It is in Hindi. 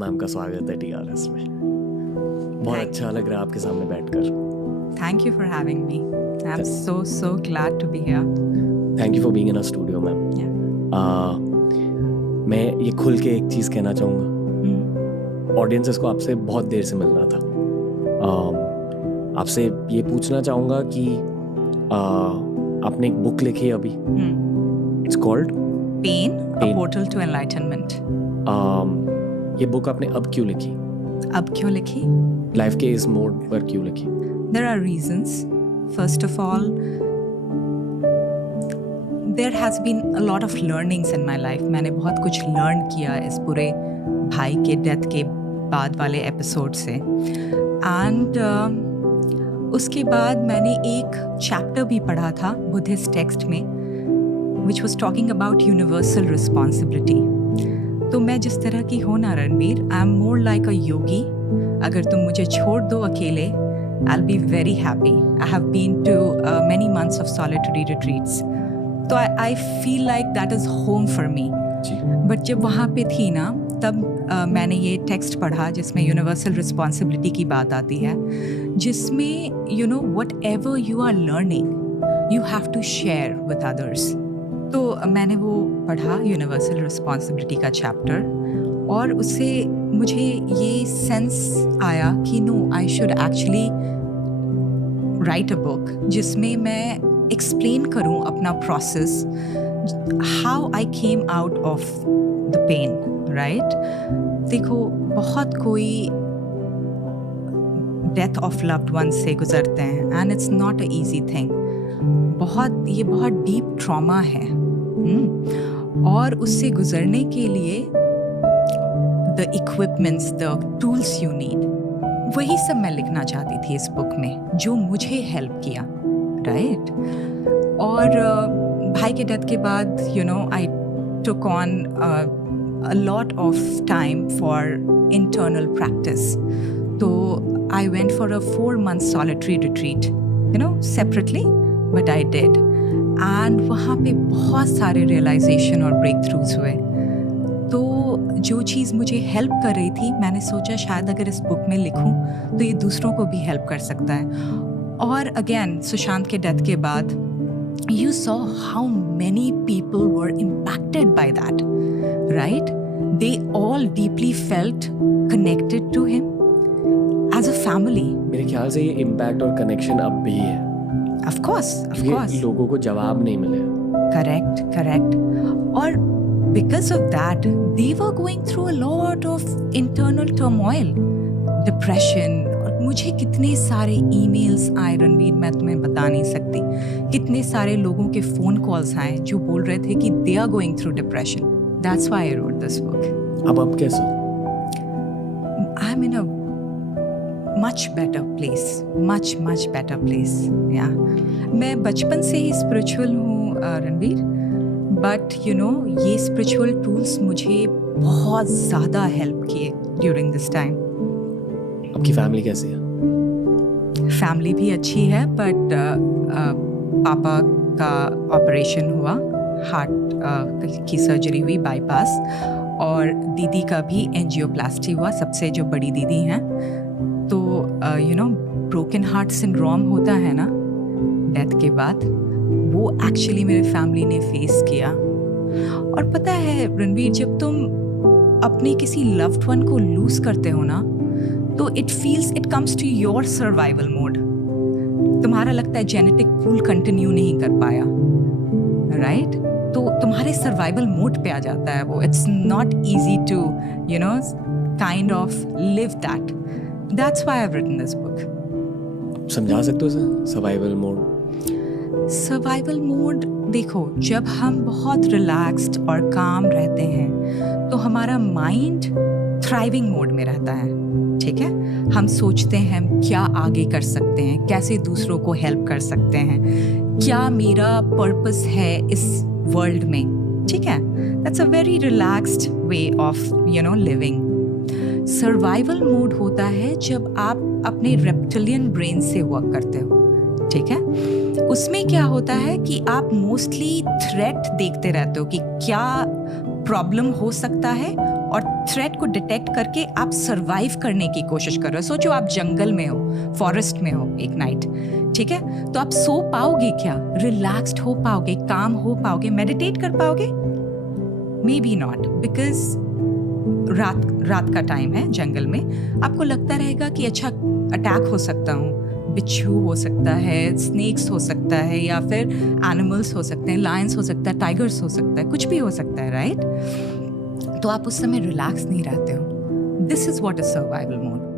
मैम का स्वागत है टीआरएस में। बहुत अच्छा लग रहा है आपके सामने बैठकर। Thank you for having me. I'm so glad to be here. Thank you for being in a studio ma'am. मैं ये खुल के एक चीज़ कहना चाहूँगा, ऑडियंसेस को आपसे बहुत देर से मिलना था। आपसे ये पूछना चाहूँगा कि आपने एक बुक लिखी है अभी, it's called Pain, a portal to enlightenment. ये बुक आपने अब क्यों लिखी? अब क्यों लिखी? लाइफ के इस मोड पर क्यों लिखी? There are reasons. First of all, there has been a lot of learnings in my life. मैंने बहुत कुछ learn किया इस पूरे भाई के डेथ के बाद वाले एपिसोड से। And उसके बाद मैंने एक चैप्टर भी पढ़ा था बुद्धिस्ट टेक्स्ट में, which was talking about universal responsibility. तो मैं जिस तरह की हूँ ना Ranveer, I am more like a yogi. अगर तुम मुझे छोड़ दो अकेले, I'll be very happy. I have been to many months of solitary retreats. तो I feel like that is home for me. But जब वहाँ पे थी ना, तब मैंने ये टेक्स्ट पढ़ा जिसमें यूनिवर्सल रिस्पॉन्सिबिलिटी की बात आती है, जिसमें you know whatever you are learning, you have to share with others. तो मैंने वो पढ़ा यूनिवर्सल रिस्पॉन्सिबिलिटी का चैप्टर, और उससे मुझे ये सेंस आया कि no, I should actually write a book जिसमें मैं एक्सप्लेन करूं अपना process, how I came out of the pain, right? देखो, बहुत कोई डेथ ऑफ लव्ड वन से गुजरते हैं, and it's not a easy thing. ये बहुत डीप ट्रॉमा है, और उससे गुजरने के लिए the equipments, the tools you need, वही सब मैं लिखना चाहती थी इस बुक में, जो मुझे हेल्प किया, राइट? और भाई के डेथ के बाद you know I took on a lot of time for internal practice. So I went for a 4-month solitary retreat, you know, separately, but I did. And वहाँ पे बहुत सारे realization और breakthroughs हुए। तो जो चीज़ मुझे help कर रही थी, मैंने सोचा शायद अगर इस book में लिखूं तो ये दूसरों को भी help कर सकता है। और again, सुशांत के death के बाद you saw how many people were impacted by that, right? They all deeply felt connected to him as a family. मेरे ख्याल से ये impact और connection अब भी है। Of course. लोगों को जवाब नहीं मिले। Correct. और because of that, they were going through a lot of internal turmoil, depression. और मुझे कितने सारे emails आए रणवीर, मैं तुम्हें बता नहीं सकती। कितने सारे लोगों के phone calls आए जो बोल रहे थे कि they are going through depression. That's why I wrote this book. अब कैसे? I'm in a much better place, much better place. Yeah. मैं बचपन से ही spiritual हूँ रणवीर, but you know ये spiritual tools मुझे बहुत ज़्यादा help किए during this time. आपकी फैमिली कैसी है? फैमिली भी अच्छी है, but पापा का ऑपरेशन हुआ, हार्ट की सर्जरी हुई, बाईपास, और दीदी का भी एंजियोप्लास्टी हुआ, सबसे जो बड़ी दीदी हैं। तो you know broken heart syndrome होता है ना डेथ के बाद, वो एक्चुअली मेरे फैमिली ने फेस किया। और पता है रणवीर, जब तुम अपने किसी लव्ड वन को लूज करते हो ना, तो it comes to your survival mode. तुम्हारा लगता है जेनेटिक पूल कंटिन्यू नहीं कर पाया, राइट? तो तुम्हारे सर्वाइवल मोड पे आ जाता है वो। It's not easy to you know kind of live that. That's why I have written this book. समझा सकते हो sir survival mode? Survival mode, देखो, जब हम बहुत रिलैक्स्ड और काम रहते हैं तो हमारा माइंड थ्राइविंग मोड में रहता है, ठीक है? हम सोचते हैं हम क्या आगे कर सकते हैं, कैसे दूसरों को हेल्प कर सकते हैं, क्या मेरा पर्पस है इस वर्ल्ड में, ठीक है? That's a very relaxed way of you know living. Survival mode होता है जब आप अपने रेप्टिलियन ब्रेन से वर्क करते हो, ठीक है? उसमें क्या होता है कि आप मोस्टली थ्रेट देखते रहते हो कि क्या प्रॉब्लम हो सकता है और थ्रेट को डिटेक्ट करके आप सरवाइव करने की कोशिश कर रहे हो। सोचो आप जंगल में हो, फॉरेस्ट में हो एक नाइट, ठीक है, तो आप सो पाओगे क्या? रिलैक्स्ड हो पाओगे, काम हो पाओगे, मेडिटेट कर पाओगे? मे बी नॉट, बिकॉज रात का टाइम है जंगल में, आपको लगता रहेगा कि अच्छा अटैक हो सकता हूँ, बिच्छू हो सकता है, स्नेक्स हो सकता है, या फिर एनिमल्स हो सकते हैं, लायंस हो सकता है, टाइगर्स हो सकता है, कुछ भी हो सकता है, राइट? तो आप उस समय रिलैक्स नहीं रहते हो। This is what is survival mode.